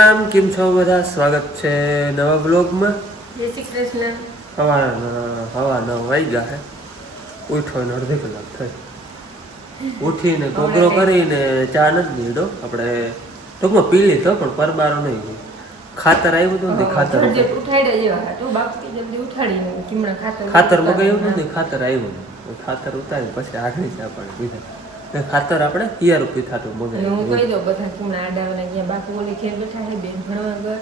રામ કેમ છો બધા સ્વાગત છે નવા બ્લોગમાં જય શ્રી કૃષ્ણ હવા 9 વાગ્યા છે ઉઠવાનો અડધી કલાક થઈ ઉઠીને કોગરો કરીને ચા નથી પીધો આપણે ટૂંકમાં પી લીધો પણ પરબારો નહીં ખાતર આવ્યું હતું ને ખાતર ખાતર મગાવ્યું નથી ખાતર આવ્યું ખાતર ઉતાર્યું પછી આગળ ચા પાણી પીધા ખાતર આપણે 1000 રૂપિયા થતું મગાવ્યું હું કહી દઉં બધા કુણા આડાવાના જ્યાં બાપુ ઓલી ખેર બેઠા છે બેન ભણવા ગર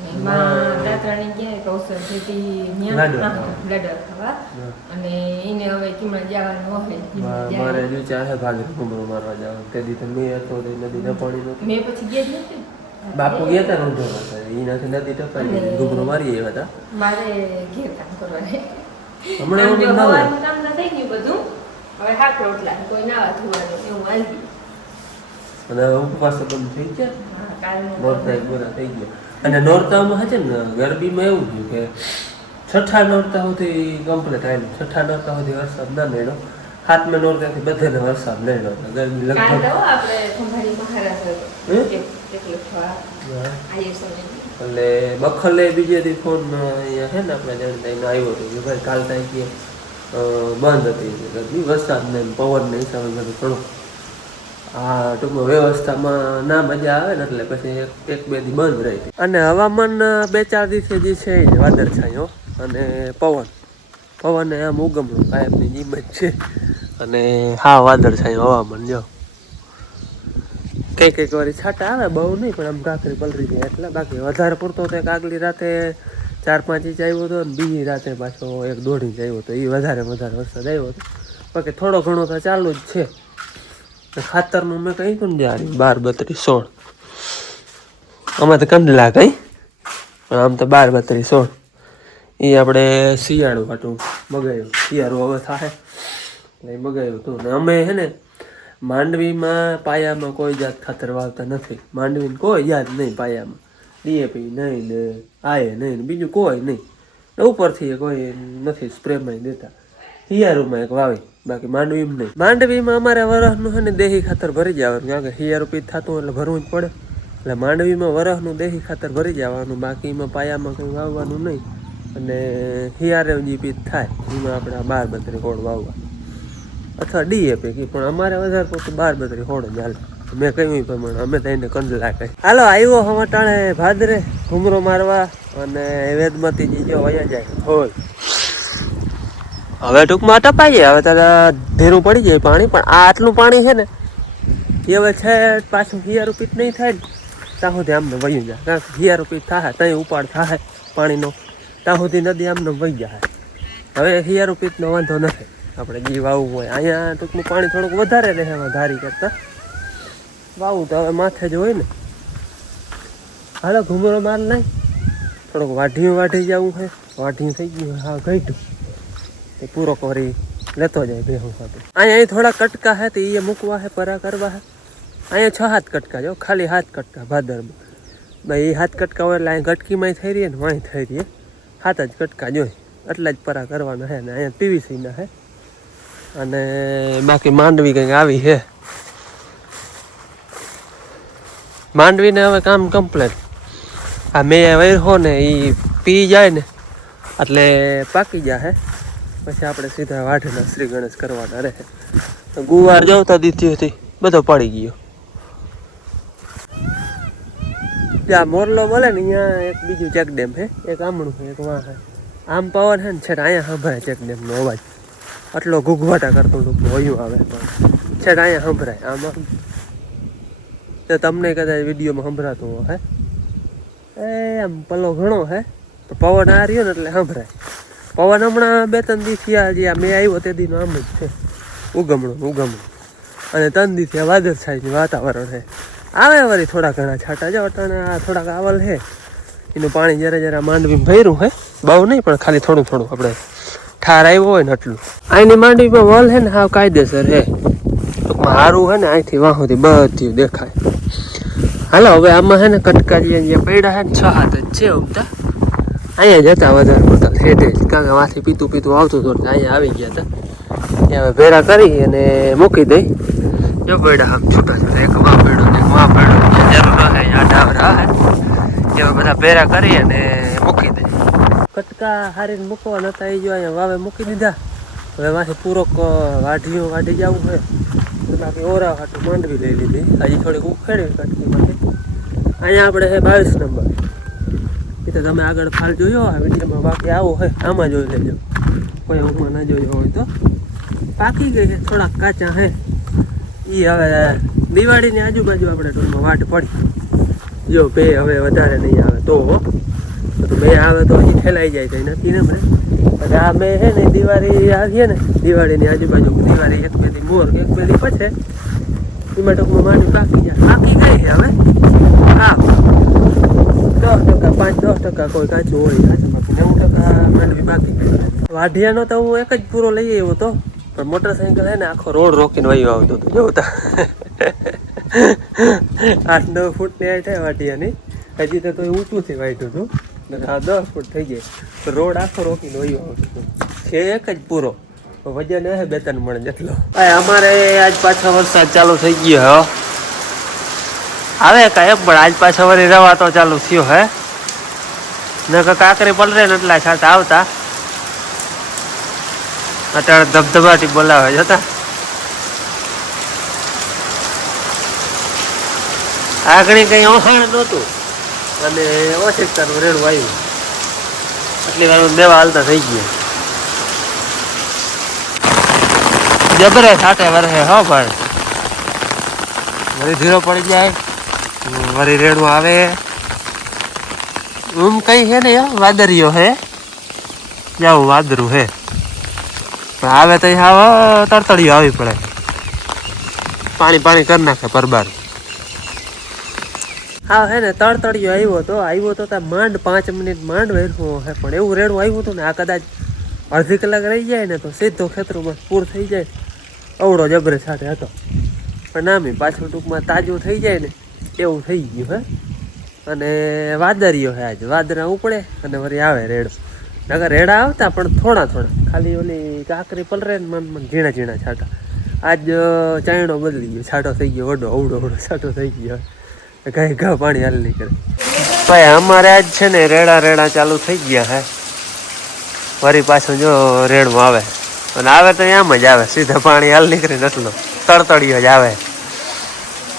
અને માં દાતરાણી ગયા કૌશલ ખેતી ન્યા લડર ખાવા અને એને હવે કિમણા જવાનું હોય મારે વિચાર છે ભાગે ઘૂમરો મારવા જવાનું તે દી તો મેં હતો નદી ન પાણી નહોતું મેં પછી ગયા જ નથી બાપુ ગયા હતા રોંઢો હતા એનાથી નદી ટપાઈ ઘૂમરો મારી આવ્યા હતા મારે ઘેર કામ કરવાને હમણાં એવું કામ ના થઈ ગયું બધું હવે હાથ રોટલા કોઈ ના થવાનું એવું આવી અને ઉપવાસ બંધ થઈ ગયા નોરતા પૂરા થઈ ગયા અને નોરતામાં છે ને ગરબીમાં એવું થયું કે છઠ્ઠા નોરતા સુધી કમ્પ્લીટ આવેલું છઠ્ઠા નોરતા સુધી વરસાદ ના મળ્યો સાતમે નોરતાથી બધાને વરસાદ મળ્યો ગરમી લગભગ એટલે બખલે બીજે દી ફોન અહીંયા છે ને આપણે જાણતા આવ્યો હતો કે ભાઈ કાલ થાય કે બંધ હતી ગરમી વરસાદ ને પવન ને હિસાબે બધું ઘણું આ ટૂંકમાં વ્યવસ્થામાં ના મજા આવે ને એટલે પછી એક બે દી બંધ રહી હતી અને હવામાન 2-4 દિવસે જે છે એ વાદળછાયો અને પવન આમ ઉગમણું કાયમની નિયમિત છે અને હા વાદળછાયું હવામાન જો કઈક વારી છાંટા આવે બહુ નહીં પણ આમ કાકરી પલરી જાય એટલે બાકી વધારે પડતો તો આગલી રાતે 4-5 ઇંચ આવ્યો હતો ને બીજી રાતે પાછો 1-1.5 ઇંચ આવ્યો હતો એ વધારે વરસાદ આવ્યો હતો બાકી થોડો ઘણો તો ચાલુ જ છે ખાતરનું મેં કહી હતું ને જારી 12-32-16 આમાં તો કંદલા કઈ પણ આમ તો 12-32-16 એ આપણે શિયાળું હાટું મગાવ્યું શિયાળું હવે થાય એટલે મગાવ્યું હતું ને અમે છે ને માંડવીમાં પાયામાં કોઈ જાત ખાતર વાવતા નથી માંડવીને કોઈ યાદ નહીં પાયામાં ડીએપી નહીં ને આયે નહીં ને બીજું કોઈ નહીં ને ઉપરથી કોઈ નથી સ્પ્રેમાં દેતા શિયાળુમાં એક વાવી બાકી માંડવીમાં નહીં માંડવીમાં અમારે વરસનું છે ને દેહી ખાતર ભરી જવાનું કારણ કે શિયાળું પીત થતું એટલે ભરવું જ પડે એટલે માંડવીમાં વરસનું દેહી ખાતર ભરી જવાનું બાકીમાં પાયામાં કંઈ વાવવાનું નહીં અને શિયાળે જે પીત થાય એમાં આપણે 12-32 હોળ વાવવા અથવા ડીએપી પણ અમારે વધારે પડતું 12-32 હોળ જ હાલે મેં કહ્યું પ્રમાણે અમે તો એને કંદલા કહી હાલો આવ્યો હમટાણે ભાદરે ઘૂમરો મારવા અને વેદમતીજી જો વયા જાય હોય હવે ટૂંકમાં ટપાઈએ હવે તારા ધીરું પડી જાય પાણી પણ આ આટલું પાણી છે ને એ હવે છે પાછું 1000 રૂપિયા નહીં થાય ને ત્યાં સુધી આમને વહી જાય કારણ કે 1000 રૂપિયા થાય ત્યાં ઉપાડ થાય પાણીનો ત્યાં સુધી નદી આમને વહી જાય હવે 1000 રૂપિયાનો વાંધો નથી આપણે જે વાવવું હોય અહીંયા ટૂંકમાં પાણી થોડુંક વધારે રહે એમાં ધારી કરતાં વાવું તો હવે માથે જ હોય ને હાલો ઘૂમરો માર નહીં થોડુંક વાઢી જવું છે વાઢી થઈ ગયું હા ઘટ્યું એ પૂરો કરી લેતો જાય ભેહું સાથે અહીંયા થોડા કટકા હે તો એ મૂકવા હે પરા કરવા હે અહીંયા 6-7 કટકા જો ખાલી 7 કટકા ભાદરમાં ભાઈ એ 7 કટકા હોય એટલે અહીં ગટકીમાં થઈ રહી ને વાંય થઈ રહી 7 જ કટકા જોઈ એટલા જ પરા કરવાના હે ને અહીંયા પીવીસીના હે અને બાકી માંડવી કંઈક આવી છે માંડવીને હવે કામ કમ્પ્લીટ આ મેં વૈરહો ને એ પી જાય ને એટલે પાકી જાય પછી આપણે સીધા વાઢના શ્રી ગણેશ કરવાના રહે ગુવાર જવતા દીધી હતી બધો પડી ગયો ત્યાં મોરલો બોલે ને અહીંયા એક બીજું ચેકડેમ છે એક આમણું છે એક વાં છે આમ પવન છે ને છે અહીંયા સંભળાય ચેકડેમનો અવાજ આટલો ઘૂઘવાટા કરતો ટૂંકમાં વયું આવે પણ છે અહીંયા સંભળાય આમાં તો તમને કદાચ વિડીયોમાં સંભળાતું હે એ આમ પલ્લો ઘણો હે તો પવન આ રહ્યો ને એટલે સંભળાય પવન હમણાં 2-3 દિવસથી જે મેં આવ્યો તે દીનો આમ જ છે ઉગમણું અને 3 દિવસથી વાદળછાયું વાતાવરણ છે આવે વળી થોડા ઘણા છાંટા જાવ અટાણે આ થોડાક આવલ છે એનું પાણી જરા માંડવીમાં ભર્યું હે બહુ નહીં પણ ખાલી થોડું આપણે ઠાર આવ્યો હોય ને એટલું અહીંની માંડવીમાં વલ છે ને હાવ કાયદેસર હે ટૂંકમાં સારું છે ને અહીંથી વાં સુધી બધું દેખાય હાલો હવે આમાં છે ને કટકા જે પડ્યા છે ને 6-7 જ છે ઉગતા અહીંયા જતા વધારે પડતા હેઠે કારણ કે વાથી પીતું આવતું હતું અહીંયા આવી ગયા હતા ત્યાં હવે ભેરા કરી અને મૂકી દઈ જો પડ્યા આમ છૂટા એક વાં પડ્યો ને એક વાં પડ્યો જરૂર રહે આડા રહે એવા બધા ભેરા કરી અને મૂકી દે. કટકા હારીને મૂકવા નતા એ જો અહીંયા વાવે મૂકી દીધા. હવે એમાંથી પૂરો વાઢીઓ વાઢી જવું હોય તો બાકી ઓરા હાટું માંડવી લઈ લીધી. હજી થોડીક ઉખેડી કટકીમાંથી. અહીંયા આપણે છે 22 નંબર. એ તો તમે આગળ ફાલ જોયો આ વિડીયોમાં. બાકી આવો હોય આમાં જોઈ લેજો. કોઈ આમાં ના જોયો હોય તો. પાકી ગઈ છે, થોડાક કાચા હે. એ હવે દિવાળીની આજુબાજુ આપણે ટૂંકમાં વાટ પડી. જો બે હવે વધારે નહીં આવે તો બે આવે તો હજી ફેલાઈ જાય તો નથી ને આપણે. આ મેં છે ને દિવાળી આવીએ ને દિવાળીની આજુબાજુ દિવાળી એક બે દી મોર એક બે દી પછી એમાં ટૂંકમાં માંડી પાકી જાય. પાકી ગઈ છે હવે. હા 10% 5-10% કોઈ કાચું હોય કાચું બાકી 90% માંડવી બાકી. વાઢિયાનો તો હું એક જ પૂરો લઈ આવ્યો હતો પણ મોટરસાઇકલ હે ને આખો રોડ રોકીને વયું આવતું હતું. જોતા 8-9 ફૂટની હાઈટ હે વાઢિયાની. હજી તો ઊંચું થી વાઢ્યું હતું. આ 10 ફૂટ થઈ ગઈ તો રોડ આખો રોકીને વયું આવતું હતું. છે એક જ પૂરો વજન હે 2-3 મણ જેટલો. અમારે આજ પાછો વરસાદ ચાલુ થઈ ગયો હે આવે કાંઈ પણ આજ પાછો વળી રવા તો ચાલુ થયો હે ને કાંકરી પલરે ને એટલા છાંટા આવતા. અત્યારે ધબધબાટી બોલાવે જતા. આગળ કઈ ઓહાણ નહોતું અને ઓછેકતાનું રેડું આવ્યું. આટલી વાર દેવા હાલતા થઈ ગયા. જબરે છાંટે વરસે હો ભાઈ. વળી ધીરો પડી જાય વળી રેડું આવે. કઈ હે ને વાદરીઓ હે જાવું વાદરું હે પણ આવે તો આવે તરતડીઓ આવી પડે. પાણી કરી નાખે પરબાર. હા હે ને તળતળિયો આવ્યો તો માંડ 5 મિનિટ માંડ વેરવું હે પણ એવું રેડું આવ્યું હતું ને આ કદાચ અડધી કલાક રહી જાય ને તો સીધો ખેતરોમાં પૂર થઈ જાય. અવડો જબરે છાંટે હતો પણ નામી પાછું ટૂંકમાં તાજું થઈ જાય ને એવું થઈ ગયું હે. અને વાદરીઓ હે આજ વાદરા ઉપડે અને વળી આવે રેડો. નગર રેડા આવતા પણ થોડા ખાલી ઓલી કાકરી પલરે ને મન ઝીણા છાંટા. આજ ચાયણો બદલી ગયો છાંટો થઈ ગયો અવડો છાંટો થઈ ગયો. કઈ ઘા પાણી હાલ નહીં કરે ભાઈ. અમારે આજ છે ને રેડા ચાલુ થઈ ગયા હે. વળી પાછું જો રેડવું આવે અને આવે તો આમ જ આવે સીધા પાણી હાલ નીકળે નટલો તળતળિયો જ આવે.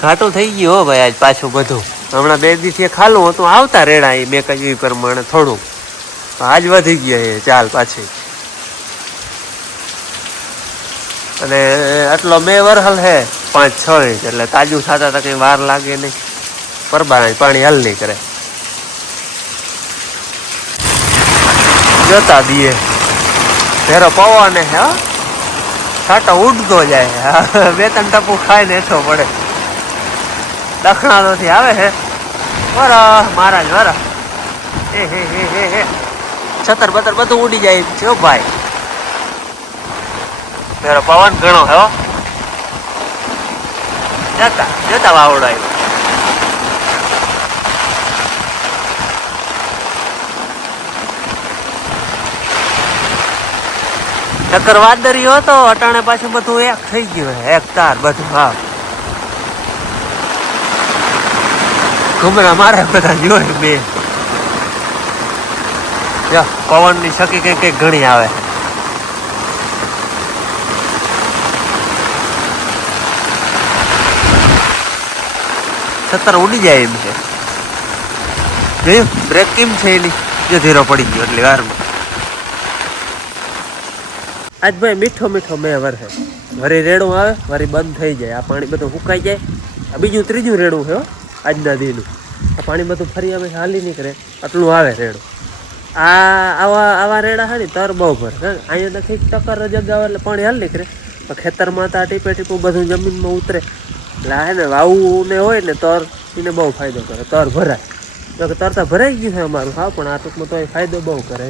ઘાટું થઈ ગયું હો ભાઈ આજ પાછું બધું. હમણાં 2 દિવસથી ખાલું હતું આવતા રેડા એ મેં કહ્યું પ્રમાણે થોડું. આજ વધી ગયા એ ચાલ પાછી. અને આટલો મેં વરહલ હે 5-6 ઇંચ એટલે તાજું થતા તો કઈ વાર લાગે નહીં. પરબાર પાણી હાલ નહીં કરે. જોતા દીએ ફેરો પવન હે છાંટો ઉડતો જાય. 2-3 ટપુ ખાઈને હેઠો પડે. દક્ષિણાથી આવે હે વરહ મહારાજ વરહ. હે છતર બતર બધું ઉડી જાય છે ભાઈ. ફેરો પવન ઘણો હે જતા વાવડો આવ્યો. ચક્કર વાદરીઓ હતો અટાણે પાછું બધું એક થઈ ગયું એક તાર બધું. હા ઘુમરા મારે બધા જોયું બે. પવન ની શકી કઈક ઘણી આવે. છતર ઉડી જાય એમ છે. જોયું બ્રેક કેમ છે એની જો ધીરો પડી ગયો એટલે વારમાં. આજ ભાઈ મીઠો મેં વરસે વરી રેડું આવે વરી બંધ થઈ જાય. આ પાણી બધું સુકાઈ જાય. આ બીજું ત્રીજું રેડું છે આજના દીનું. આ પાણી બધું ફરી આવે હાલી નીકળે આટલું આવે રેડું. આવા રેડા છે ને તર બહુ ભરે. અહીંયા નથી ટક્કર જગાવે એટલે પાણી હાલ નીકળે. ખેતરમાં તો આ ટીપે બધું જમીનમાં ઉતરે એટલે હે ને વાવું ને હોય ને તર એને બહુ ફાયદો કરે. તર ભરાય તો તરતા ભરાઈ ગયું છે અમારું. હા પણ આ ટૂંકમાં તો એ ફાયદો બહુ કરે.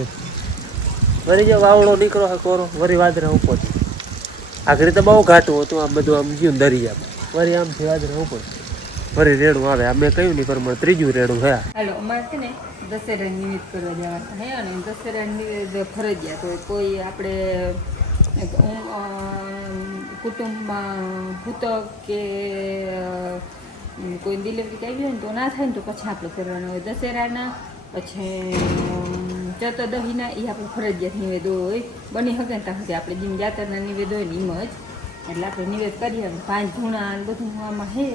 વરી જો વાવડો નીકળો હે કોરો વરી વાદરા ઉપર. આગળ તો બહુ ઘાટું હતું આમ બધું આમ ગયું દરિયામાં. વરી આમથી વાદરા ઉપર વરી રેડું આવે. આ મેં કહ્યું નહીં પ્રમાણે ત્રીજું રેડું હે. હાલો અમારે છે ને દશેરા નિમિત્ત કરવા જવાના હે અને દશેરા નિમિત્ત ફરજિયાત હોય. કોઈ આપણે કુટુંબમાં ભૂતક કે કોઈ ડિલિવરી કઈ હોય ને તો ના થાય ને તો પછી આપણે કરવાના હોય દશેરાના પછી ચતુર્દશીના એ આપણે ફરજિયાત નિવેદ હોય બની શકે ને ત્યાં સુધી આપણે જેમ જાતરના નિવેદ હોય ને એમ જ એટલે આપણે નિવેદ કરીએ 5 ધૂણા ને બધું આમાં હે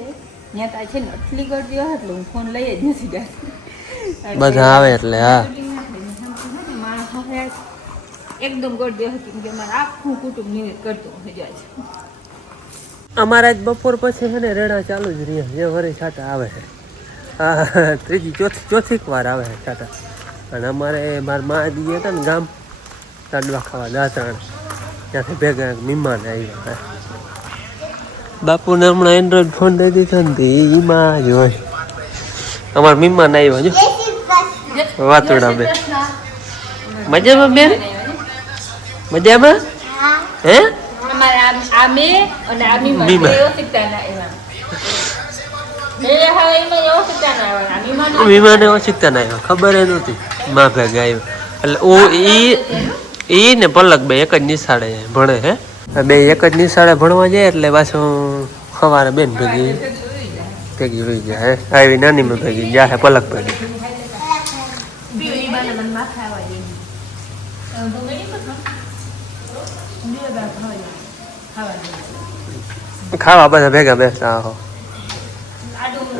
ત્યાં ત્યાં છે ને આટલી ગળદી હોય એટલે હું ફોન લઈ જ નથી જતી બધા આવે એટલે હા માણસ હવે એકદમ ગળદી હતી કેમ કે મારે આખું કુટુંબ નિવેદ કરતું હોય જાય છે અમારા જ બપોર પછી છે ને રેડા ચાલુ જ રહ્યા જે વળી છાટા આવે છે હા ત્રીજી ચોથી વાર આવે છે છાટા અને અમારે મારા મા ગયા હતા ને ગામ તાંડવા ખાવા દાંતણ ત્યાંથી ભેગા મહેમાન આવ્યા બાપુને હમણાં એન્ડ્રોઈડ ફોન દઈ દીધો ને એમાં જ હોય અમારા મહેમાન આવ્યા જો વાતોડા બે મજામાં બેન મજામાં હે વિમાને ઓછીકતા ના આવ્યા ખબર એ નહોતી માં ભેગા આવ્યો એટલે ઈ ને પલક બે એક જ નિશાળે ભણે હે બે એક જ નિશાળે ભણવા જાય એટલે પાછું સવારે બેન ભેગી વહી જાય હે આવી નાની માં ભેગી જાય પલક ભેગી ખાવા બધા ભેગા બેસતા હો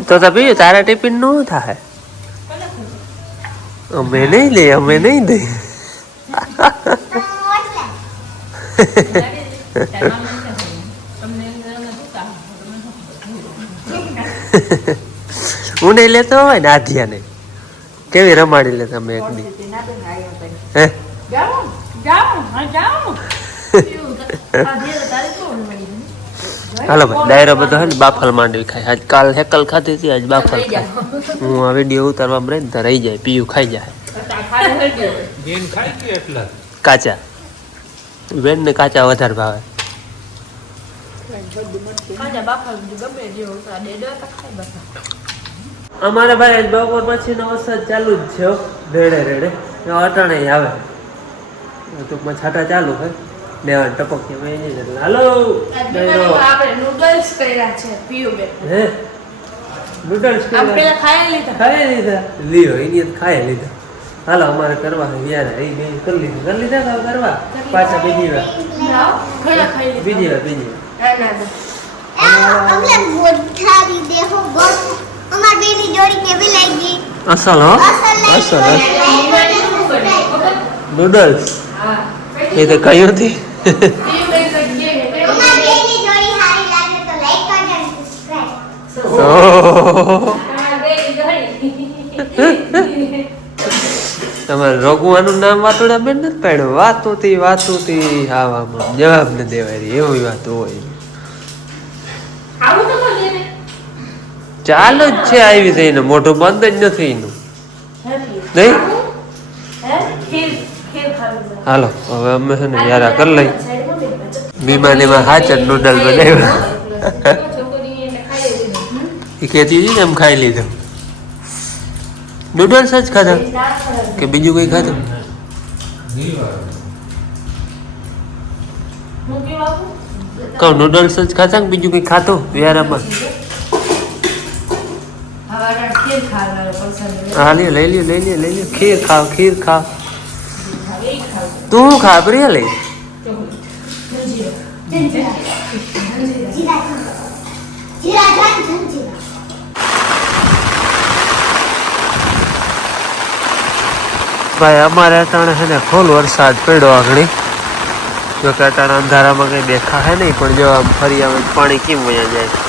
તો પીયું તારા ટિફિન નું થાય અમે નહીં દઈ હું નહીં લેતો હોય ને આધ્યા ને કેવી રમાડી લે તમે એક દી હે હાલો ભાઈ ડાયરો બધો હે ને બાફલ માંડવી ખાય આજ કાલ હેકલ ખાધી હતી આજ બાફલ ખાય હું આ વિડીયો ઉતારવામાં રહી ને તો રહી જાય પીયું ખાઈ જાય કાચા બેન ને કાચા વધારે ભાવે અમારે ભાઈ બપોર પછી નો વરસાદ ચાલુ જ છે રેડે અટાણે આવે ટૂંકમાં છાટા ચાલુ હોય દેવાન ટપક હાલો આપણે નૂડલ્સ કર્યા છે પીયું હે નૂડલ્સ ખાઈ લીધા લ્યો એની ખાઈ લીધા હાલો અમારે કરવા યાર એ બે કરી લીધા કરવા પાછા બીજી વાર અસલ હો અસલ નૂડલ્સ એ તો કયું હતી તમારે રોગવાનું નામ વાતોડા બેન નથી પાડ્યું વાતોથી હા જવાબ ને દેવાય એવી વાતો હોય ચાલુ જ છે આવી થઈને મોઢું બંધ જ નથી એનું નહીં હાલો હવે અમે છે ને યારા કરી લઈ બીમારીમાં હાચર નૂડલ બનાવ્યા એ કહેતી હતી ને એમ ખાઈ લીધું નૂડલ્સ જ ખાધા કે બીજું કઈ ખાધું કહું નૂડલ્સ જ ખાતા કે બીજું કઈ ખાતું યારામાં હા લઈ લ્યો ખીર ખાવ તું ખા પ્રિયા લઈ ભાઈ અમારે અટાણે છે ને ફૂલ વરસાદ પડ્યો આગળ જો કે અટાણા અંધારામાં કઈ દેખા હે નહીં પણ જો આમ ફરી આવે પાણી કેમ વયા જાય